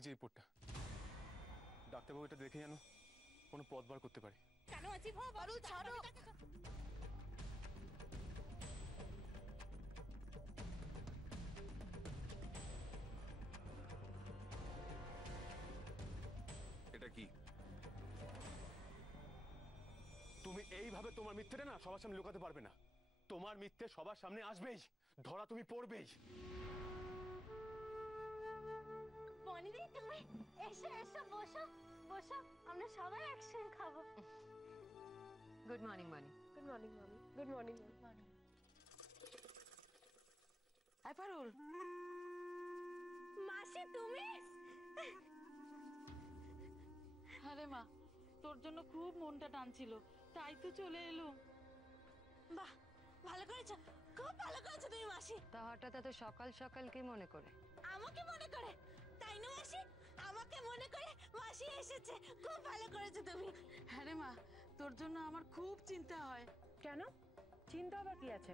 এই যে রিপোর্টটা, ডাক্তারবাবু এটা দেখে যেন কোনো পথ বার করতে পারে। কেন আছি পারুল, ছাড়ো। এটা কি? তুমি এইভাবে তোমার মিথ্যেটা না সবার সামনে লুকাতে পারবে না। তোমার মিথ্যে সবার সামনে আসবেই, ধরা তুমি পড়বেই। বনিদি, তুমি এসো এসো, বসো বসো, আমরা সবাই একসঙ্গে খাবো। গুড মর্নিং মনি। গুড মর্নিং মামি। গুড মর্নিং মামি। আই পারুল, মাসি তুমি? আরে মা, তোর জন্য খুব মনটা টানছিল, তাই তো চলে এলুম। বাহ, ভালো করেছো, খুব ভালো করেছো তুমি মাসি। তা হঠাৎ এত সকাল সকাল কি মনে করে? আমাকে মনে করে, তাই না মাসি? আমাকে মনে করে মাসি এসেছে, খুব ভালো করেছো তুমি। হ্যাঁ রে মা, তোর জন্য আমার খুব চিন্তা হয়। কেন চিন্তা আবার কি আছে?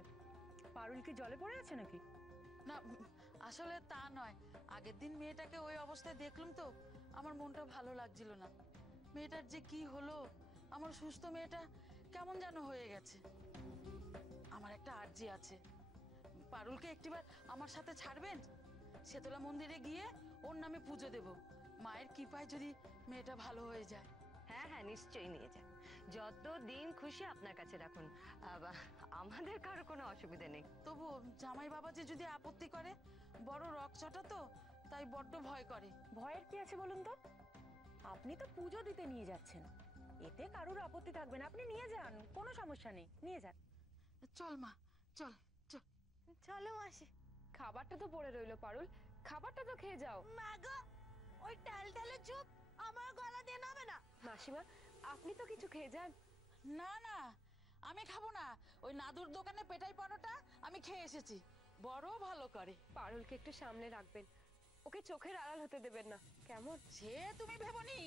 পারুল কি জলে পড়ে আছে নাকি? না, আসলে তা নয়, আগের দিন মেয়েটাকে ওই অবস্থায় দেখলাম তো আমার মনটা ভালো লাগছিল না। মেয়েটার যে কি হলো, আমার সুস্থ মেয়েটা কেমন যেন হয়ে গেছে। আমার একটা আর্জি আছে, পারুলকে একটিবার আমার সাথে ছাড়বেন? শেতলা মন্দিরে গিয়ে ওর নামে পুজো দেব, মায়ের কৃপায় যদি মেয়েটা ভালো হয়ে যায়। হ্যাঁ হ্যাঁ, নিশ্চয়ই নিয়ে যান, যত দিন খুশি আপনার কাছে রাখুন, আমাদের কারো কোনো অসুবিধা নেই। তবু জামাই বাবা যে যদি আপত্তি করে, বড় রকচটা তো, তাই বড্ড ভয় করে। ভয়ের কি আছে বলুন তো? আপনি তো পুজো দিতে নিয়ে যাচ্ছেন, এতে কারোর আপত্তি থাকবে না। আপনি নিয়ে যান, কোনো সমস্যা নেই, নিয়ে যান। চল মা, চল চল। চলো মাসি। খাবারটা তো পড়ে রইলো পারুল, খাবারটা তো খেয়ে যাও। মা গো, ওই টাল টালে চুপ আমার গলা দিয়ে নামে না। মাসিমা, আপনি তো কিছু খেয়ে যান। না না, আমি খাবো না। ওই নাদুর দোকানে পেটাই পরোটা আমি খেয়ে এসেছি, বড় ভালো করে। পারুলকে একটু সামনে রাখবেন, ওকে চোখের আড়াল হতে দেবেন না, কেমন? সে তুমি ভেবনি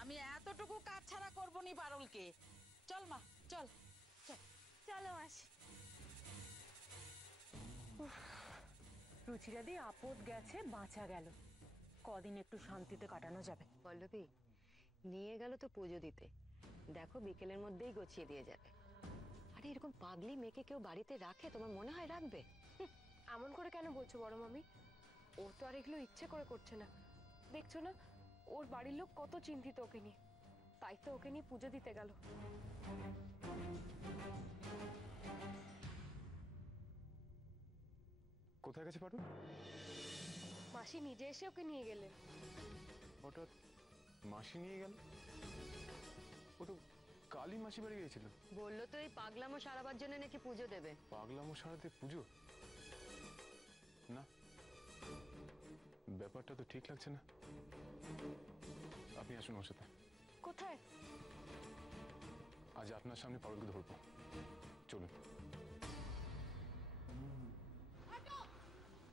আমি এতটুকু কাজ ছাড়া করবো নি পারুলকে। চল মা, চল চল। চলো মাসি। রুচিরাদি আপদ গেছে, বাঁচা গেল, কদিন একটু শান্তিতে কাটানো যাবে। পল্লবী, নিয়ে গেল তো পুজো দিতে, দেখো বিকেলের মধ্যেই গুছিয়ে দিয়ে যাবে। আরে এরকম পাগলি মেয়েকে কেউ বাড়িতে রাখে? তোমার মনে হয় রাখবে? এমন করে কেন বলছো বড় মামি? ও তো আর এগুলো ইচ্ছে করে করছে না, দেখছো না ওর বাড়ির লোক কত চিন্তিত ওকে নিয়ে, তাই তো ওকে নিয়ে পুজো দিতে গেল। কোথায় গেছে পারুল? মাসি নিজে এসে ওকে নিয়ে গেলেন। হঠাৎ মাসি নিয়ে গেল? ও তো কালী মাসি বাড়ি গিয়েছিল। বললো তো এই পাগলামো সারাবার জন্য নাকি পুজো দেবে। পাগলামো সারাতে পুজো? না, ব্যাপারটা তো ঠিক লাগছে না। আপনি আসুন ওর সাথে। কোথায়? আজ আপনার সামনে পারুলকে ধরবো, চলুন।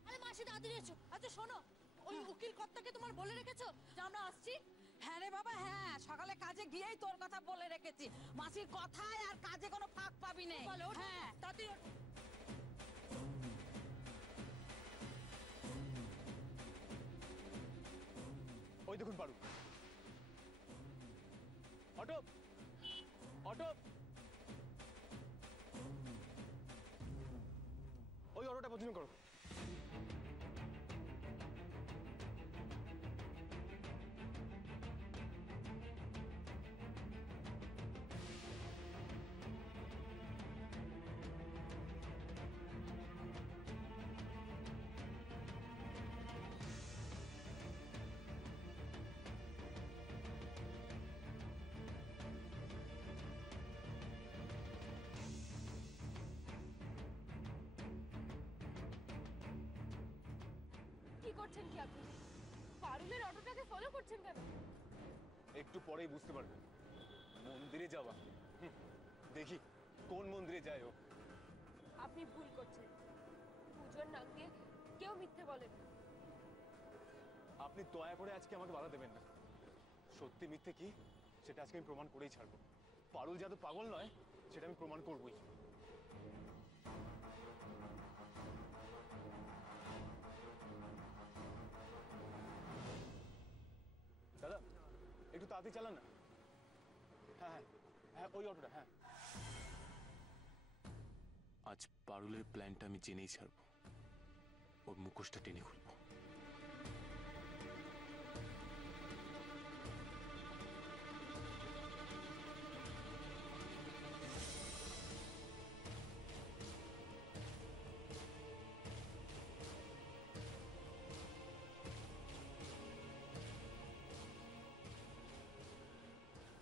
আরে মাসি তাড়াতাড়ি এসো। আচ্ছা শোনো, ওই উকিল কর্তাকে তোমার বলে রেখেছো যে আমরা আসছি? হ্যাঁ রে বাবা, হ্যাঁ, সকালে কাজে গিয়েই তোর কথা বলে রেখেছি। মাসির কথায় আর কাজে কোনো ফাঁক পাবি না। বলো। হ্যাঁ, তাড়াতাড়ি ওই দেখুন পারুল। অটো, অটো, ওই অটোটা পছন্দ করো। কি করছেন কি আপনি? পারুলের অটোটাকে ফলো করছেন কেন? একটু পরেই বুঝতে পারবেন। মন্দিরে যাওয়া, দেখি কোন মন্দিরে যায় ও। আপনি ভুল করছেন, পুজোর নাম দিয়ে কেউ মিথ্যে বলেন না। আপনি দয়া করে আজকে আমাকে বাধা দেবেন না। সত্যি মিথ্যে কি সেটা আজকে আমি প্রমাণ করেই ছাড়বো। পারুল যাতে পাগল নয় সেটা আমি প্রমাণ করবই। তাড়াতাড়ি চালান না। হ্যাঁ হ্যাঁ হ্যাঁ, ওই অটোটা। হ্যাঁ, আজ পারুলের প্ল্যানটা আমি জেনেই ছাড়বো, ওর মুখোশটা টেনে খুলবো।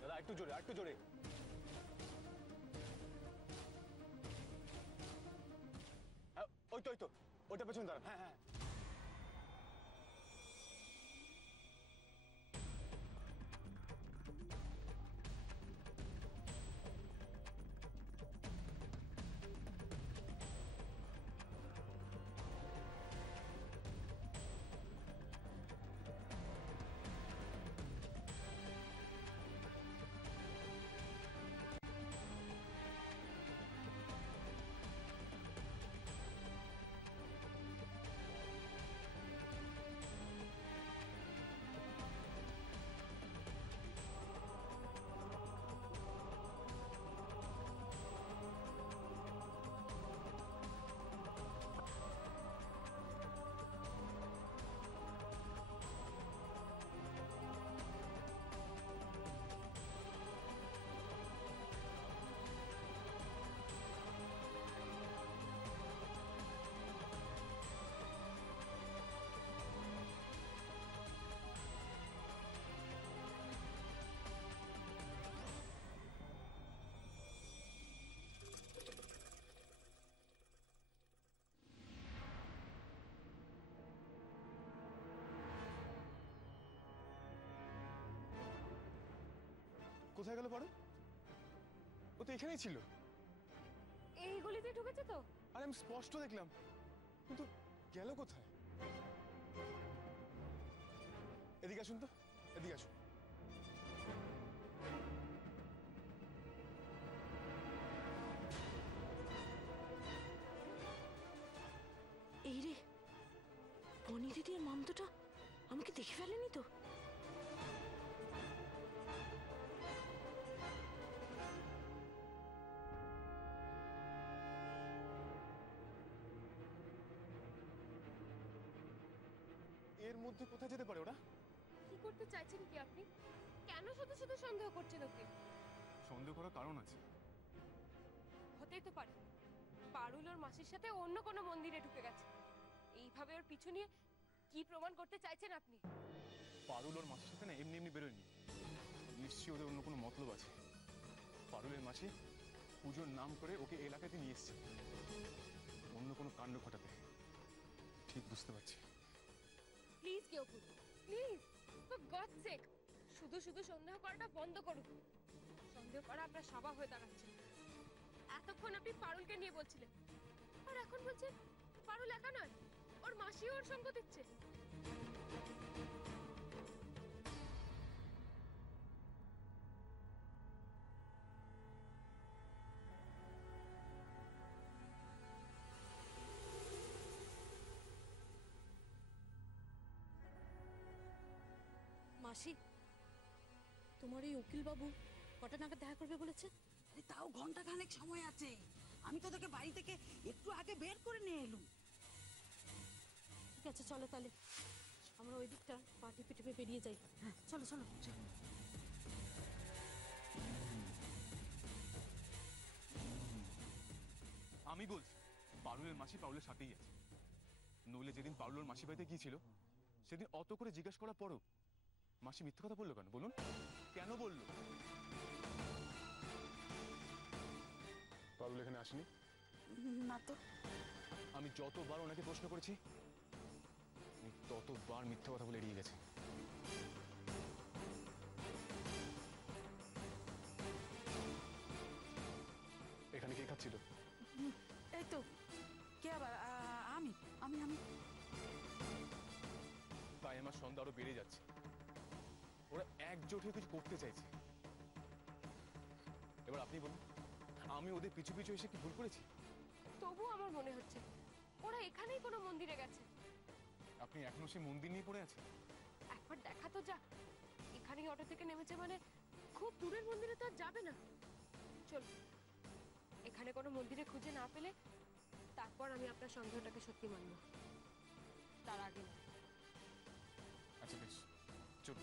দাদা একটু জোরে, একটু জোরে। হ্যাঁ, ওই তো ওই তো, ওইটা পেছনে দাঁড়ান। হ্যাঁ হ্যাঁ। কোথায় গেল পারো? ও তো এখানেই ছিল। এই গলিতে ঢুকেছে তো? আরে আমি স্পষ্ট দেখলাম, কিন্তু গেল কোথায়? এদিকে আসুন তো, এদিকে আসুন। এই রে, বনি দিদি আর মামতোটা আমাকে দেখে ফেলেনি তো? এর মধ্যে কোথায় যেতে পারে ওরা? কি করতে চাইছেন কি আপনি? কেন শুধু শুধু সন্দেহ করছেন ওকে? সন্দেহ করার কারণ আছে। হতেই তো পারে পারুল ওর মাসির সাথে অন্য কোনো মন্দিরে ঢুকে গেছে। এইভাবে ওর পিছু নিয়ে কি প্রমাণ করতে চাইছেন আপনি? পারুল ওর মাসির সাথে না এমনি এমনি বেরোয়নি, নিশ্চয়ই ওদের অন্য কোনো মতলব আছে। পারুলের মাসি পুজোর নাম করে ওকে এলাকাতে নিয়ে এসছে অন্য কোনো কাণ্ড ঘটাতে। ঠিক বুঝতে পারছি। প্লিজ কেউ প্লিজ, ফর গড সেক, শুধু শুধু সন্দেহ করাটা বন্ধ করুন। সন্দেহ করা আপনার স্বভাব হয়ে দাঁড়াচ্ছে। এতক্ষণ আপনি পারুলকে নিয়ে বলছিলেন, আর এখন বলছেন পারুল একা নয়, ওর মাসিও ওর সঙ্গ দিচ্ছে। মাসি, তোমার এই উকিল বাবু কটা নাগাদ দেখা করবে বলেছে? আরে তাও ঘন্টা খানেক সময় আছে। আমি তো তোকে বাড়ি থেকে একটু আগে বের করে নিয়ে এলুম। ঠিক আছে, চলো তাহলে আমরা ওই দিকটা পা টিপে টিপে বেরিয়ে যাই। হ্যাঁ, চলো চলো চলো। আমি বলছি পারুলের মাসি পারুলের সাথেই আছে। নইলে যেদিন পারুলের মাসি বাড়িতে গিয়েছিল সেদিন অত করে জিজ্ঞাসা করার পরও মাসি মিথ্যে কথা বললো কেন বলুন? কেন বললো? পারুল এখানে আসেনি? না তো। আমি যতবার ওনাকে প্রশ্ন করেছি উনি ততবার মিথ্যে কথা বলে এড়িয়ে গেছে। এখানে কে খাচ্ছিল? এই তো, কে আবার? আমি আমি আমি তাই আমার সন্দেহ আরো বেড়ে যাচ্ছে। ওরা একজোট হয়ে কিছু করতে চাইছে। এবার আপনি বলুন, আমি ওদের পিছু পিছু এসে কি ভুল করেছি? তবু আমার মনে হচ্ছে ওরা এখানেই কোনো মন্দিরে গেছে। আপনি এখনো সেই মন্দির নিয়ে পড়ে আছেন? একবার দেখা তো যাক, এই এখানেই অটো থেকে নেমেছে মানে খুব দূরের মন্দিরে তো আর যাবে না। চল, এখানে কোনো মন্দিরে খুঁজে না পেলে তারপর আমি আপনার সন্দেহটাকে সত্যি মানব, তার আগে না। আচ্ছা বেশ, চল।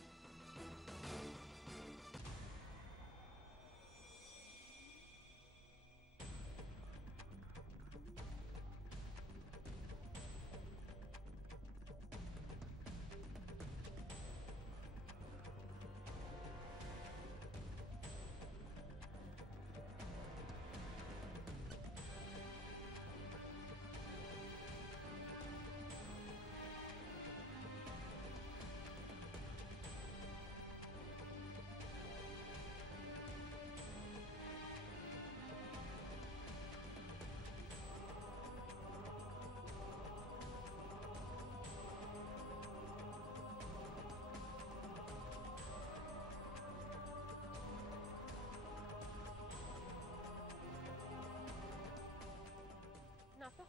না তো,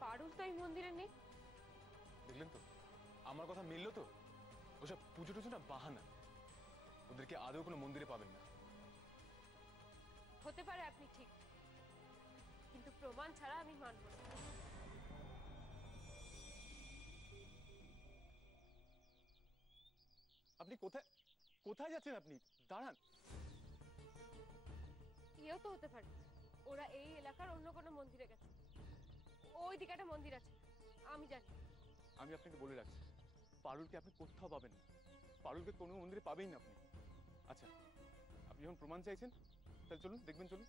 পারুল তো এই মন্দিরে নেই। দেখলেন তো, আমার কথা মিললো তো। ওসব পুজো টুজো না বাহানা, ওদেরকে আদৌ কোনো মন্দিরে পাবেন না। হতে পারে আপনি ঠিক, কিন্তু প্রমাণ ছাড়া আমি মানব না। আপনি কোথায় কোথায় যাচ্ছেন? আপনি দাঁড়ান। এও তো হতে পারে ওরা এই এলাকার অন্য কোনো মন্দিরে গেছে। ওই দিকে একটা মন্দির আছে, আমি জানি। আমি আপনাকে বলে রাখছি, পারুলকে আপনি কোথাও পাবেন না। পারুলকে কোনো মন্দিরে পাবেন না আপনি। আচ্ছা, আপনি যখন প্রমাণ চাইছেন, তাহলে চলুন, দেখবেন, চলুন।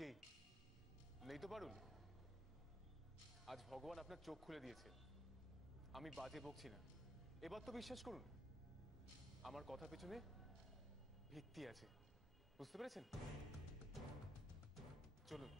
কে? নেই তো পারুল? আজ ভগবান আপনার চোখ খুলে দিয়েছে। আমি বাজে বকছি না, এবার তো বিশ্বাস করুন। আমার কথা পেছনে ভিত্তি আছে, বুঝতে পেরেছেন? চলুন।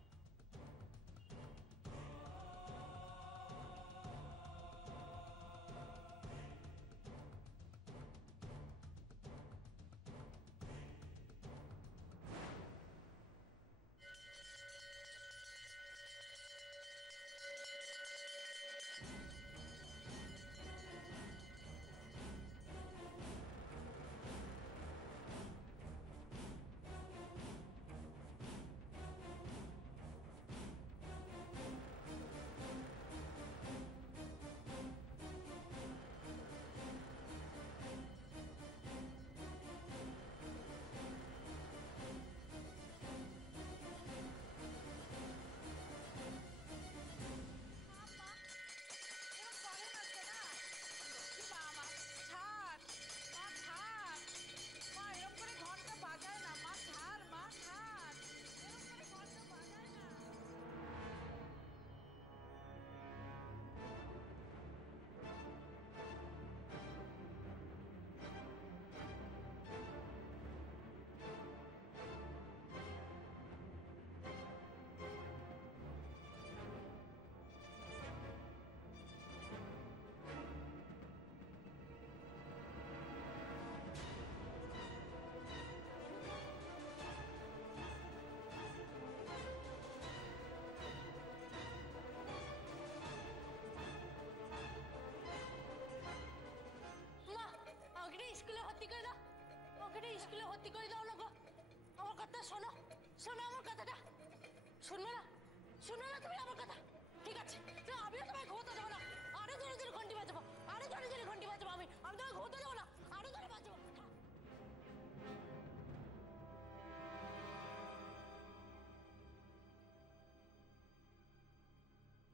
স্কুলে ভর্তি করে দাও না গো। আমার কথা শোনো, শোনো আমার কথাটা শুনবে না, শুনবে না তুমি আমার কথা? ঠিক আছে, তো আমিও তোমায় ঘুমোতে দেবো না, আরো জোরে জোরে ঘন্টি বাজাবো, আরো জোরে জোরে ঘন্টি বাজাবো, আমি তোমায় ঘুমোতে দেবো না, আরো জোরে বাজাবো।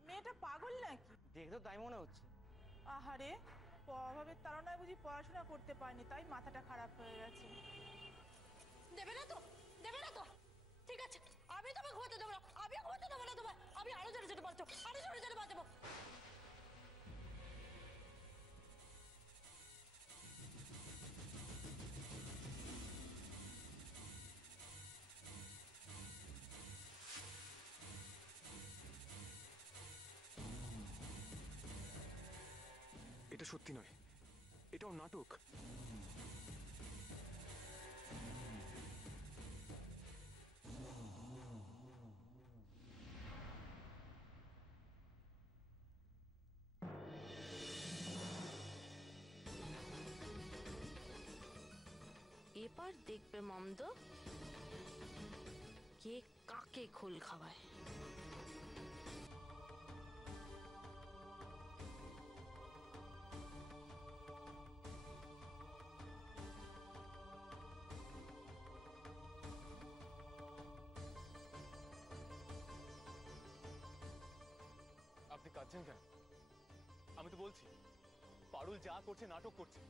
মেয়েটা পাগল নাকি? দেখে তো তাই মনে হচ্ছে। আহারে, অভাবের তাড়নায় বুঝি পড়াশোনা করতে পারেনি, তাই মাথাটা খারাপ হয়ে গেছে। দেবে না তো, দেবে না তো? ঠিক আছে, আমি তোমায় ঘুমোতে দেবো না, আমিও ঘুমোতে দেবো না তোমায়, আমি আরো জোরে জোরে বাজাবো, আরো জোরে জোরে বাজাবো। এটা সত্যি নয়, এটাও নাটক। এবার দেখবে মমদ কে কাকে খোল খাওয়ায়। আপনি কাঁদছেন কেন? আমি তো বলছি পারুল যা করছে নাটক করছে,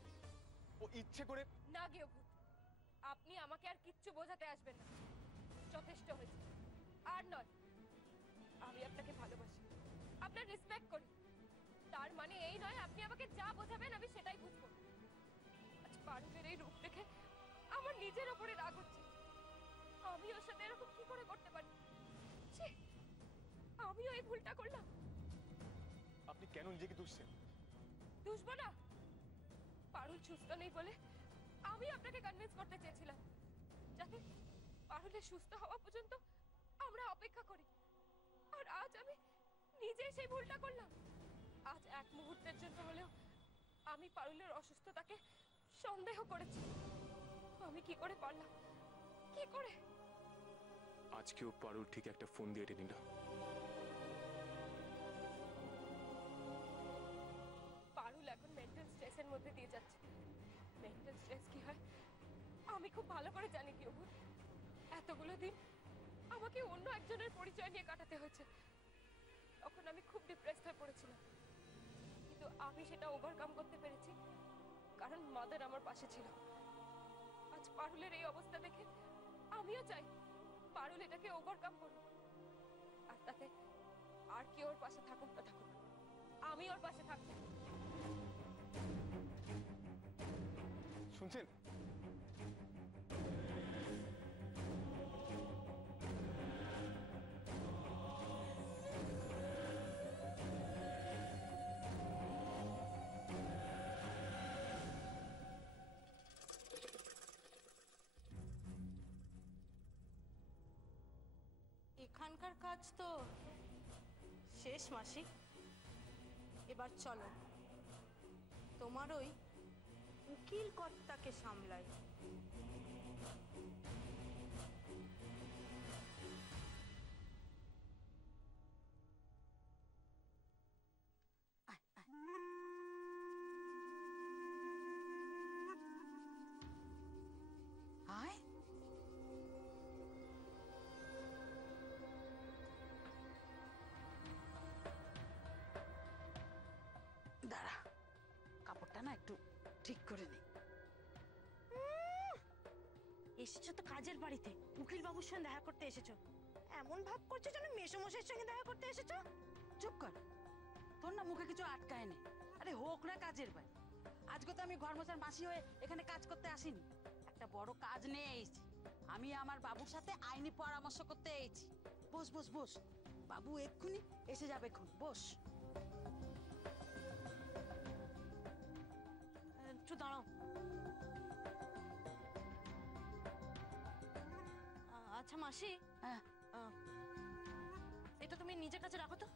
ও ইচ্ছে করে। না গিয়ে ভূত, আপনি আমাকে আর কিচ্ছু বোঝাতে আসবেন না, যথেষ্ট হয়েছে। আর নয়, আমি আপনাকে ভালোবাসি, আপনার রেসপেক্ট করি, তার মানে এই নয় আপনি আমাকে যা বোঝাবেন আমি সেটাই বুঝবো। আজ পারুলের এই রূপ দেখে আমার নিজের ওপরে রাগ হচ্ছে। আমি ওর সাথে এরকম কি করে করতে পারি? ছি, আমিও এই ভুলটা করলাম। আপনি কেন নিজেকে দুষছেন? দুষবো না? পারুল সুস্থ নেই বলে আমি আপনাকে কনভিন্স করতে চেয়েছিলাম যাতে পারুলের সুস্থ হওয়া পর্যন্ত আমরা অপেক্ষা করি। আর আজ আমি নিজেই সেই ভুলটা করলাম। আজ এক মুহূর্তের জন্য হলেও আমি পারুলের অসুস্থতাকে সন্দেহ করেছি। আমি কি করে পারলাম? কি করে? আজকেও পারুল ঠিক একটা ফোন দিয়ে এটে নিল। পারুল এখন মেন্টাল স্ট্রেসের মধ্যে দিয়ে যাচ্ছে। মেন্টাল স্ট্রেস কি হয় আমি খুব ভালো করে জানি। কি অভূত, এতগুলো দিন আমাকে অন্য একজনের পরিচয় নিয়ে কাটাতে হয়েছে। তখন আমি খুব ডিপ্রেসড হয়ে পড়েছিলাম, কিন্তু আমি সেটা ওভারকাম করতে পেরেছি কারণ মাদার আমার পাশে ছিল। আজ পারুলের এই অবস্থা দেখে আমিও চাই পারুল এটাকে ওভারকাম করুক, আর তাতে আর কেউ ওর পাশে থাকুক না থাকুক, আমি ওর পাশে থাকবো। শুনছেন? এখানকার কাজ তো শেষ মাসি, এবার চলো তোমার ওই উকিল কর্তাকে সামলাই। আয় দাঁড়া, কাপড়টা না একটু ঠিক করে নে। এসেছো তো কাজের বাড়িতে, উকিল বাবুর সঙ্গে দেখা করতে এসেছো, এমন ভাব করছো যেন মেসোমশাইয়ের সঙ্গে দেখা করতে এসেছো। চুপ কর, তোর না মুখে কিছু আটকায় নেই। আরে হোক না কাজের বাড়ি, আজকে তো আমি ঘরমোছার মাসি হয়ে এখানে কাজ করতে আসিনি, একটা বড় কাজ নিয়ে এসেছি। আমি আমার বাবুর সাথে আইনি পরামর্শ করতে এসেছি। বস বস বস, বাবু এক্ষুনি এসে যাবে, এখন বস। একটু দাঁড়াও। আচ্ছা মাসি, হ্যাঁ, এটা তুমি নিজের কাছে রাখো তো।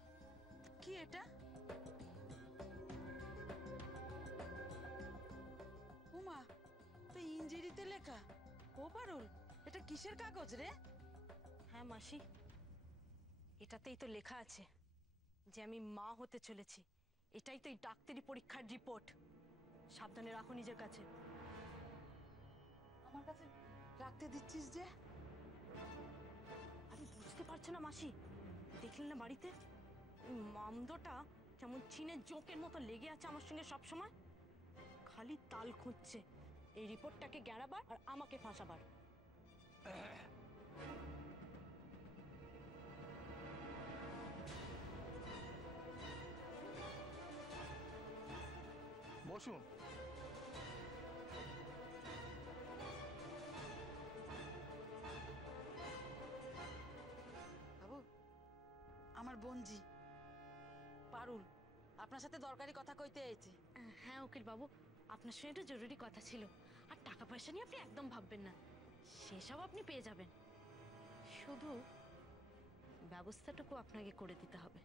কি এটা? উমা, তো ইঞ্জিরিতে লেখা। ও পারুল, এটা কিসের কাগজ রে? হ্যাঁ মাসি, এটাতেই তো লেখা আছে যে আমি মা হতে চলেছি। এটাই তো এই ডাক্তারি পরীক্ষার রিপোর্ট। সাবধানে রাখো নিজের কাছে। আমার কাছে রাখতে দিচ্ছিস যে? আরে বুঝতে পারছো না মাসি? দেখলেন না বাড়িতে ওই মামদোটা যেমন চীনের জোকের মতো লেগে আছে আমার সঙ্গে সব সময়, খালি তাল খুঁজছে এই রিপোর্টটাকে গেড়াবার আর আমাকে ফাঁসাবার। বসুন। বাবু, আমার বোনজি পারুল আপনার সাথে দরকারি কথা কইতে এসেছে। হ্যাঁ উকিল বাবু, আপনার সঙ্গে একটা জরুরি কথা ছিল। আর টাকা পয়সা নিয়ে আপনি একদম ভাববেন না, সেসব আপনি পেয়ে যাবেন। শুধু ব্যবস্থাটুকু আপনাকে করে দিতে হবে।